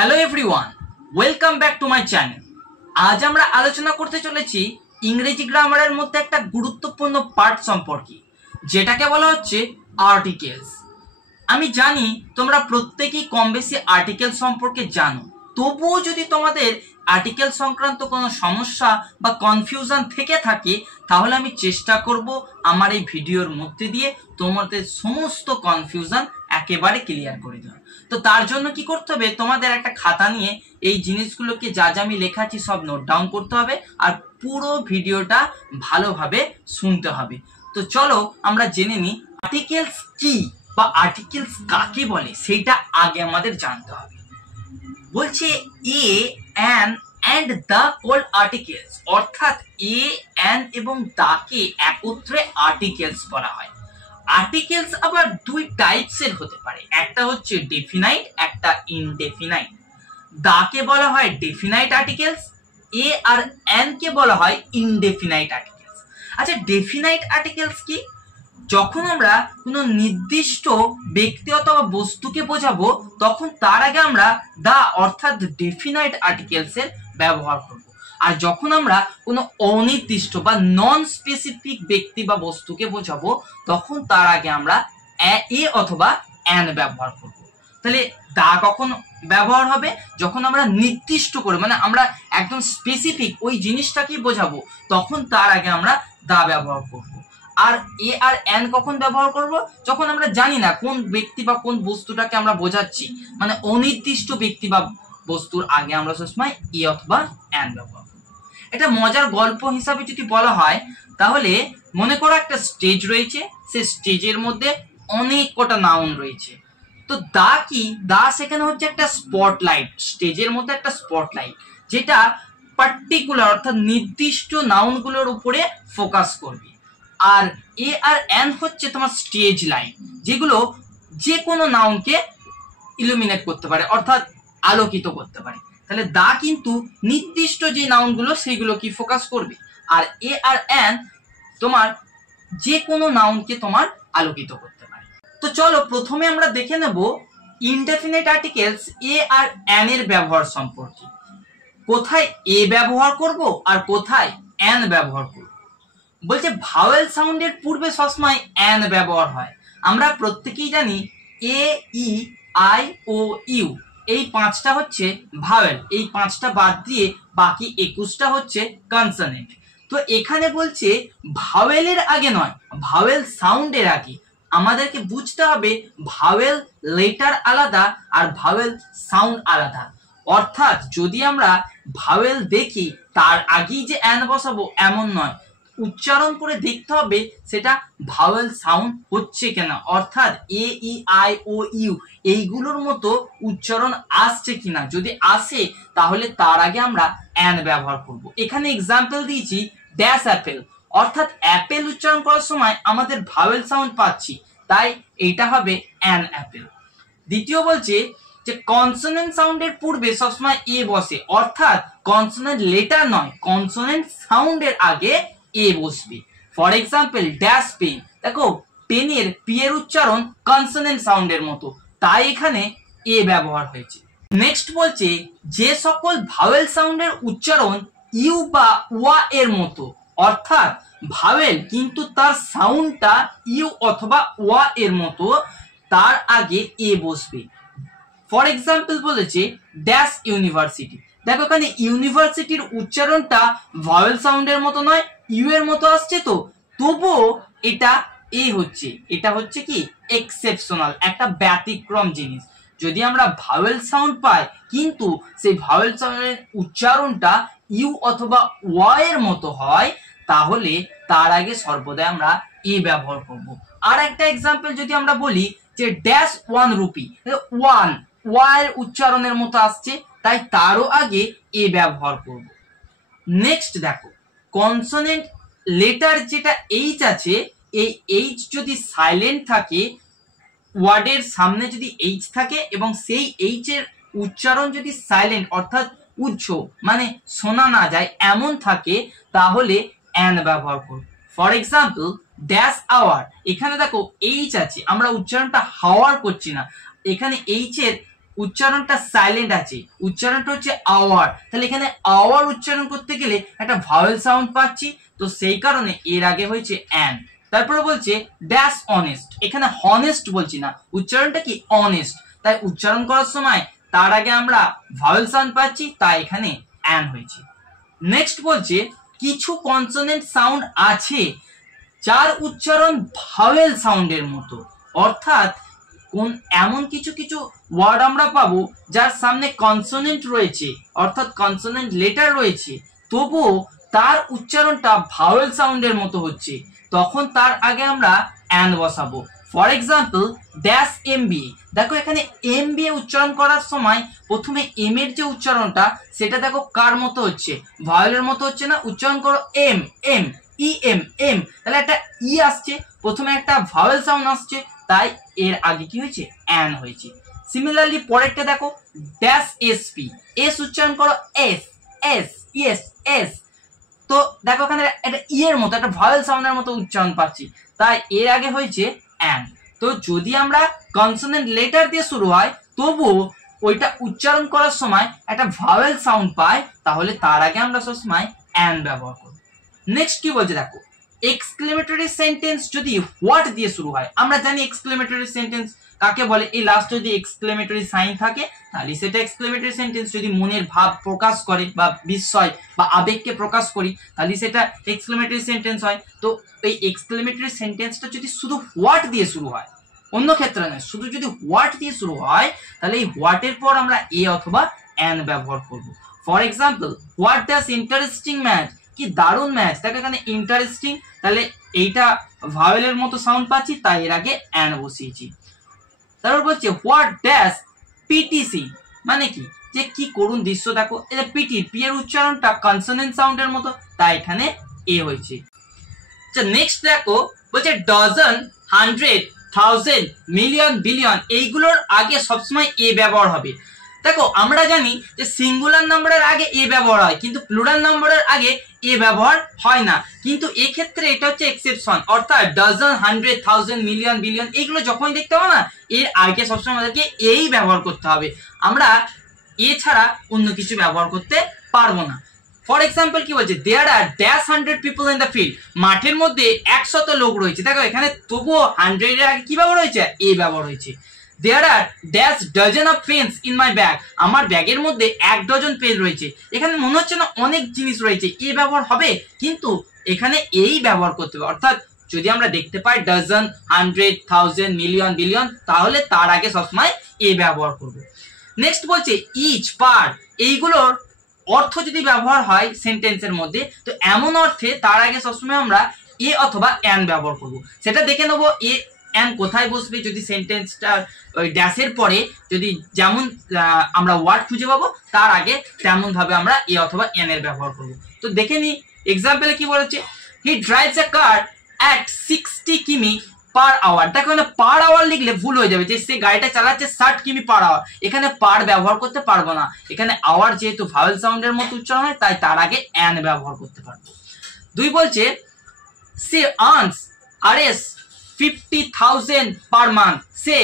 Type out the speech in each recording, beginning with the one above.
Hello everyone, welcome back to my channel. আজ আমরা আলোচনা করতে চলেছি ইংরেজি গ্রামারের মধ্যে একটা গুরুত্বপূর্ণ পার্ট সম্পর্কে, যেটাকে বলা হচ্ছে আর্টিকেলস। আমি জানি তোমরা প্রত্যেকেই কম বেশি আর্টিকেল সম্পর্কে জানো, তবুও যদি তোমাদের আর্টিকেল সংক্রান্ত কোনো সমস্যা বা কনফিউশন থেকে থাকে, তাহলে আমি চেষ্টা করব আমার এই ভিডিওর মধ্যে দিয়ে তোমাদের সমস্ত কনফিউশন একেবারে ক্লিয়ার করে দেওয়া। তো তার জন্য কি করতে হবে, তোমাদের একটা খাতা নিয়ে এই জিনিসগুলোকে যা যা আমি লেখাচ্ছি সব নোট ডাউন করতে হবে, আর পুরো ভিডিওটা ভালোভাবে শুনতে হবে। তো চলো আমরা জেনে নিই আর্টিকেলস কি বা আর্টিকেলস কাকে বলে, সেটা আগে আমাদের জানতে হবে। বলছে a, an and the called articles, অর্থাৎ এ, অ্যান এবং দাকে একত্রে আর্টিকেলস বলা হয়। আর্টিকেলস আবার দুই টাইপসের হতে পারে, একটা হচ্ছে ডেফিনাইট, একটা ইনডেফিনাইট। দাকে বলা হয় ডেফিনাইট আর্টিকেলস, এ আর অ্যান কে বলা হয় ইনডেফিনাইট আর্টিকেলস। আচ্ছা, ডেফিনাইট আর্টিকেলস কি? যখন আমরা কোনো নির্দিষ্ট ব্যক্তি অথবা বস্তুকে বোঝাবো, তখন তার আগে আমরা দা অর্থাৎ ডেফিনাইট আর্টিকেলস এর ব্যবহার করব। আর যখন আমরা কোনো অনির্দিষ্ট বা নন স্পেসিফিক ব্যক্তি বা বস্তুকে বোঝাবো, তখন তার আগে আমরা এ অথবা অ্যান ব্যবহার করব। তাহলে দা কখন ব্যবহার হবে? যখন আমরা নির্দিষ্ট করে, মানে আমরা একদম স্পেসিফিক ওই জিনিসটাকেই বোঝাবো, তখন তার আগে আমরা দা ব্যবহার করব। আর এ আর অ্যান কখন ব্যবহার করব? যখন আমরা জানি না কোন ব্যক্তি বা কোন বস্তুটাকে আমরা বোঝাচ্ছি, মানে অনির্দিষ্ট ব্যক্তি বা বস্তুর আগে আমরা সবসময় এ অথবা অ্যান ব্যবহার করব। এটা মজার গল্প হিসাবে যদি বলা হয়, তাহলে মনে করো একটা স্টেজ রয়েছে, সেই স্টেজের মধ্যে অনেক কটা নাউন রয়েছে। তো দা কি? দা সেখানে হচ্ছে একটা স্পটলাইট, স্টেজের মধ্যে একটা স্পটলাইট, যেটা পার্টিকুলার অর্থাৎ নির্দিষ্ট নাউনগুলোর উপরে ফোকাস করবে। আর এ আর অ্যান হচ্ছে তোমার স্টেজ লাইট, যেগুলো যে কোনো নাউনকে ইলুমিনেট করতে পারে, অর্থাৎ আলোকিত করতে পারে। তাহলে দা কিন্তু নির্দিষ্ট যে নাউনগুলো সেইগুলো কি ফোকাস করবে, আর এ আর অ্যান তোমার যে কোনো নাউনকে তোমার আলোকিত করতে পারে। তো চলো প্রথমে আমরা দেখে নেব ইনডেফিনিট আর্টিকেলস এ আর অ্যান এর ব্যবহার সম্পর্কে। কোথায় এ ব্যবহার করব আর কোথায় অ্যান ব্যবহার করব। বলছে ভাওয়েল সাউন্ডের পূর্বে সবসময় অ্যান ব্যবহার হয়। আমরা প্রত্যেকেই জানি এ, ই, আই, ও, ইউ এই পাঁচটা হচ্ছে ভাওয়েল, এই পাঁচটা বাদ দিয়ে বাকি 21টা হচ্ছে কনসোনেন্ট। তো এখানে বলছে ভাওয়েলের আগে নয়, ভাওয়েল সাউন্ডের আগে। আমাদেরকে বুঝতে হবে ভাওয়েল লেটার আলাদা আর ভাওয়েল সাউন্ড আলাদা। অর্থাৎ যদি আমরা ভাওয়েল দেখি তার আগেই যে অ্যান বসাবো এমন নয়, উচ্চারণ করে দেখতে হবে সেটা ভাওয়েল সাউন্ড হচ্ছে কিনা, অর্থাৎ এ, ই, আই, ও, ইউ এইগুলোর মতো উচ্চারণ আসছে কিনা। যদি আসে তাহলে তার আগে আমরা অ্যান ব্যবহার করব। এখানে এক্সাম্পল দিয়েছি ড্যাশ অ্যাপেল, অর্থাৎ অ্যাপেল উচ্চারণ করার সময় আমাদের ভাওয়েল সাউন্ড পাচ্ছি, তাই এইটা হবে অ্যান অ্যাপেল। দ্বিতীয় বলছে যে কনসোনেন্ট সাউন্ডের পূর্বে সবসময় এ বসে, অর্থাৎ কনসোনেন্ট লেটার নয়, কনসোনেন্ট সাউন্ডের আগে এ বসবে। ফর এক্সাম্পল ড্যাশ পেন, দেখো পেনের পি এর উচ্চারণ কনসোনেন্ট সাউন্ডের মতো, তাই এখানে এ ব্যবহার হয়েছে। নেক্সট বলছে যে সকল ভাওয়েল সাউন্ডের উচ্চারণ ইউ বা ওয়া এর মতো, অর্থাৎ ভাওয়েল কিন্তু তার সাউন্ডটা ইউ অথবা ওয়া এর মতো, তার আগে এ বসবে। ফর এক্সাম্পল বলেছে ড্যাশ ইউনিভার্সিটি, দেখো এখানে ইউনিভার্সিটির উচ্চারণটা ভাওয়েল সাউন্ডের মতো নয়, ইউ এর মতো আসছে, তো তবুও এটা এ হচ্ছে। এটা হচ্ছে কি এক্সেপশনাল, একটা ব্যতিক্রম জিনিস। যদি আমরা ভাওয়েল সাউন্ড পাই কিন্তু সেই ভাওয়েল সাউন্ডের উচ্চারণটা ইউ অথবা ওয়া এর মতো হয়, তাহলে তার আগে সর্বদাই আমরা এ ব্যবহার করব। আর একটা এক্সাম্পল যদি আমরা বলি যে ড্যাশ 1 রুপি, ওয়ান ওয়া এর উচ্চারণের মতো আসছে, তাই তারও আগে এ ব্যবহার করব। নেক্সট দেখো কনসোনেন্ট লেটার যেটা এইচ আছে, এই এইচ যদি সাইলেন্ট থাকে, ওয়ার্ডের সামনে যদি এইচ থাকে এবং সেই এইচ এর উচ্চারণ যদি সাইলেন্ট অর্থাৎ উচ্চ মানে শোনা না যায় এমন থাকে, তাহলে অ্যান ব্যবহার করব। ফর এক্সাম্পল ড্যাশ আওয়ার, এখানে দেখো এইচ আছে, আমরা উচ্চারণটা হাওয়ার করছি না, এখানে এইচ এর উচ্চারণটা সাইলেন্ট আছে, উচ্চারণটা হচ্ছে আওয়ার, তাহলে এখানে আওয়ার উচ্চারণ করতে গেলে একটা ভাওয়েল সাউন্ড পাচ্ছি, তো সেই কারণে এর আগে হয়েছে অ্যান। তারপরে বলছে ড্যাশ অনেস্ট, এখানে হনেস্ট বলছি না, উচ্চারণটা কি অনেস্ট, তাই উচ্চারণ করার সময় তার আগে আমরা ভাওয়েল সাউন্ড পাচ্ছি, তাই এখানে অ্যান হয়েছে। নেক্সট বলছে কিছু কনসোনেন্ট সাউন্ড আছে যার উচ্চারণ ভাওয়েল সাউন্ডের মতো, অর্থাৎ কোন এমন কিছু কিছু ওয়ার্ড আমরা পাবো যার সামনে কনসোনেন্ট রয়েছে, অর্থাৎ কনসোনেন্ট লেটার রয়েছে, তবুও তার উচ্চারণটা ভাওয়েল সাউন্ডের মতো হচ্ছে, তখন তার আগে আমরা অ্যান বসাবো। ফর এক্সাম্পল ড্যাশ এমবিএ, দেখো এখানে এমবিএ উচ্চারণ করার সময় প্রথমে এম এর যে উচ্চারণটা সেটা দেখো কার মতো হচ্ছে, ভাওয়েলের মতো হচ্ছে না, উচ্চারণ করো M M E M M, তাহলে একটা ই আসছে, প্রথমে একটা ভাওয়েল সাউন্ড আসছে, তাই এর আগে কি হয়েছে অ্যান হয়েছে। সিমিলারলি পরেরটা দেখো ড্যাশ এসপি, এস উচ্চারণ করো এস এস ইয়েস এস, তো দেখো এখানে একটা ই এর মতো একটা ভাওয়েল সাউন্ডের মতো উচ্চারণ পাচ্ছি, তাই এর আগে হয়েছে অ্যান। তো যদি আমরা কনসোনেন্ট লেটার দিয়ে শুরু হয় তবুও ওইটা উচ্চারণ করার সময় একটা ভাওয়েল সাউন্ড পাই, তাহলে তার আগে আমরা সবসময় অ্যান ব্যবহার করব। নেক্সট কি বলছে দেখো এক্সক্লেমেটরি সেন্টেন্স যদি হোয়াট দিয়ে শুরু হয়, আমরা জানি এক্সক্লেমেটরি সেন্টেন্স কাকে বলে, এই লাস্টে যদি এক্সক্লেমেটরি সাইন থাকে তাহলে সেটা এক্সক্লেমেটরি সেন্টেন্স, যদি মনের ভাব প্রকাশ করে বা বিস্ময় বা আবেগকে প্রকাশ করি তাহলে সেটা এক্সক্লেমেটরি সেন্টেন্স হয়। তো এই এক্সক্লেমেটরি সেন্টেন্সটা যদি শুধু হোয়াট দিয়ে শুরু হয়, অন্য ক্ষেত্রে নয়, শুধু যদি হোয়াট দিয়ে শুরু হয় তাহলে এই হোয়াটের পর আমরা এ অথবা অ্যান ব্যবহার করব। For example what that's interesting match, কি দারুণ ম্যাচ, দেখো এখানে ইন্টারেস্টিং, তাহলে এইটা ভাওয়েলের মতো সাউন্ড পাচ্ছি, তাই এর আগে অ্যান বসিয়েছি। তারপর বলছে হোয়াট ড্যাশ পিটিসি, মানে কি যে কি করুণ দৃশ্য, দেখো এটা পিটি, পি এর উচ্চারণটা কনসোনেন্ট সাউন্ডের মতো, তাই এখানে এ হয়েছে। আচ্ছা নেক্সট দেখো বলছে dozen, hundred, thousand, million, billion, এইগুলোর আগে সবসময় এ ব্যবহার হবে। দেখো আমরা জানি যে সিঙ্গুলার নাম্বারের আগে এ ব্যবহার হয়, কিন্তু প্লুরাল নাম্বারের আগে এ ব্যবহার হয় না, কিন্তু এক্ষেত্রে এটা হচ্ছে এক্সেপশন, অর্থাৎ dozen, hundred, thousand, million, billion এইগুলো যখনই দেখতে হবে না এর আগে সবসময় আমাদেরকে এই ব্যবহার করতে হবে, আমরা এছাড়া অন্য কিছু ব্যবহার করতে পারবো না। ফর এক্সাম্পল কি বলছে there are dash 100 people in the field, মাঠের মধ্যে 100 লোক রয়েছে, দেখো এখানে তবুও 100 এর আগে কি ব্যবহার হয়েছে, এ ব্যবহার হয়েছে। There are dash dozen of pens in my bag, আমার ব্যাগের মধ্যে 1 ডজন পেন রয়েছে, এখানে মনে হচ্ছে না অনেক জিনিস রয়েছে, এ ব্যবহার হবে, কিন্তু এখানে এই ব্যবহার করতে হবে, অর্থাৎ যদি আমরা দেখতে পাই ডজন, 100, 1000, মিলিয়ন, বিলিয়ন, তাহলে তার আগে সবসময় এ ব্যবহার করব। নেক্সট বলছে ইচ, পার, এইগুলোর অর্থ যদি ব্যবহার হয় সেন্টেন্সের মধ্যে, তো এমন অর্থে তার আগে সবসময় আমরা এ অথবা অ্যান ব্যবহার করব, সেটা দেখে নেবো এ অ্যান কোথায় বসবে, যদি সেন্টেন্সটা ওই ড্যাশের পরে যদি যেমন আমরা ওয়ার্ড খুঁজে পাবো তার আগে তেমন ভাবে আমরা এ অথবা অ্যান এর ব্যবহার করব। তো দেখে নি এক্সাম্পলে কি বলেছে, হি ড্রাইভস আ কার অ্যাট 60 কিমি পার আওয়ার, দেখো না পার আওয়ার লিখলে ভুল হয়ে যাবে, যে সে গাড়িটা চালাচ্ছে 60 কিমি পার আওয়ার, এখানে পার ব্যবহার করতে পারবো না, এখানে আওয়ার যেহেতু ভাওয়েল সাউন্ডের মতো উচ্চারণ হয় তাই তার আগে অ্যান ব্যবহার করতে পারবো। দুই বলছে সে আর্নস আরএস 50,000 পার মান্থ, সে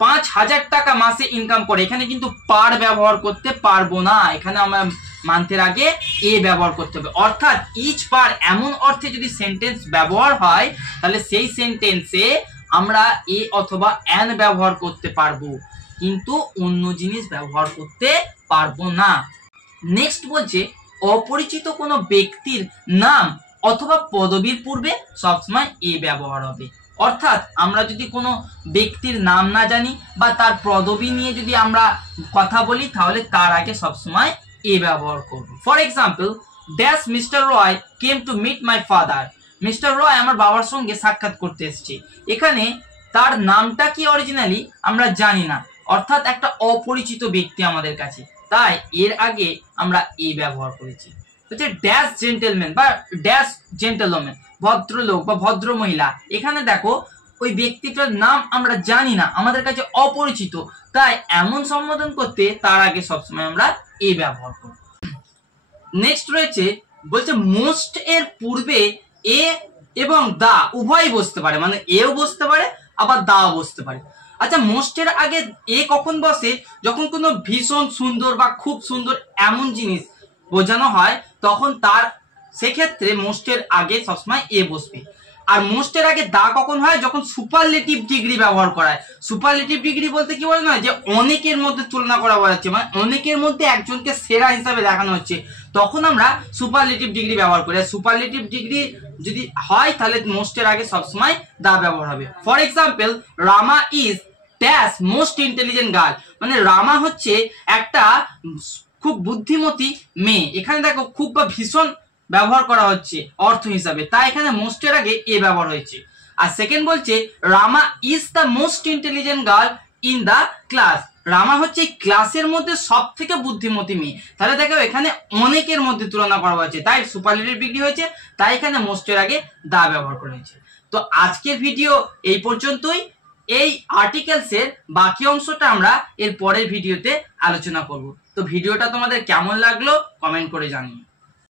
5,000 টাকা মাসে ইনকাম করে, এখানে কিন্তু পার ব্যবহার করতে পারবো না, এখানে আমরা মান্থের আগে এ ব্যবহার করতে হবে, অর্থাৎ ইচ, পার এমন অর্থে যদি সেন্টেন্স ব্যবহার হয় তাহলে সেই সেন্টেন্সে আমরা এ অথবা অ্যান ব্যবহার করতে পারবো, কিন্তু অন্য জিনিস ব্যবহার করতে পারবো না। নেক্সট বলছে অপরিচিত কোনো ব্যক্তির নাম অথবা পদবীর পূর্বে সবসময় এ ব্যবহার হবে, অর্থাৎ আমরা যদি কোনো ব্যক্তির নাম না জানি বা তার পদবী নিয়ে যদি আমরা কথা বলি তাহলে তার আগে সবসময় এ ব্যবহার করব। For example dash mister Roy came to meet my father, mister Roy আমার বাবার সঙ্গে সাক্ষাৎ করতে এসেছে, এখানে তার নামটা কি অরিজিনালি আমরা জানি না, অর্থাৎ একটা অপরিচিত ব্যক্তি আমাদের কাছে, তাই এর আগে আমরা এ ব্যবহার করেছি। হচ্ছে ড্যাশ জেন্টেলম্যান বা ড্যাশ জেন্টেলম্যান, ভদ্রলোক বা ভদ্র মহিলা, এখানে দেখো ওই ব্যক্তিটার নাম আমরা জানি না, আমাদের কাছে অপরিচিত, তাই এমন সম্বোধন করতে তার আগে সবসময় আমরা এ ব্যবহার করব। নেক্সট রয়েছে বলছে মোস্ট এর পূর্বে এ এবং দা উভয় বসতে পারে, মানে এও বসতে পারে আবার দাও বসতে পারে। আচ্ছা, মোস্টের আগে এ কখন বসে? যখন কোনো ভীষণ সুন্দর বা খুব সুন্দর এমন জিনিস বোঝানো হয় তখন তার সেক্ষেত্রে মোস্টের আগে সবসময় এ বসবে। আর মোস্টের আগে দা কখন হয়? যখন সুপারলেটিভ ডিগ্রি ব্যবহার করা হয়। সুপারলেটিভ ডিগ্রি বলতে কি বলে না, যে অনেকের মধ্যে তুলনা করা যাচ্ছে, মানে অনেকের মধ্যে একজনকে সেরা হিসাবে দেখানো হচ্ছে, তখন আমরা সুপারলেটিভ ডিগ্রি ব্যবহার করি। আর সুপারলেটিভ ডিগ্রি যদি হয় তাহলে মোস্টের আগে সবসময় দা ব্যবহার হবে। For example, Rama is dash most intelligent girl, মানে রামা হচ্ছে একটা খুব বুদ্ধিমতী মেয়ে। এখানে দেখো খুব বা ভীষণ ব্যবহার করা হচ্ছে অর্থ হিসাবে, তাই এখানে মোস্টের আগে এ ব্যবহার হয়েছে। আর সেকেন্ড বলছে Rama is the most intelligent girl in the class, Rama হচ্ছে ক্লাসের মধ্যে সব থেকে বুদ্ধিমতী মেয়ে। তাহলে দেখো এখানে অনেকের মধ্যে তুলনা করা হয়েছে, তাই সুপারলেটিভ ডিগ্রি হয়েছে, তাই এখানে মোস্টের আগে দা ব্যবহার করা হয়েছে। তো আজকের ভিডিও এই পর্যন্তই। এই আর্টিকেলসের বাকি অংশটা আমরা এর পরের ভিডিওতে আলোচনা করব। তো ভিডিওটা তোমাদের কেমন লাগলো কমেন্ট করে জানিও।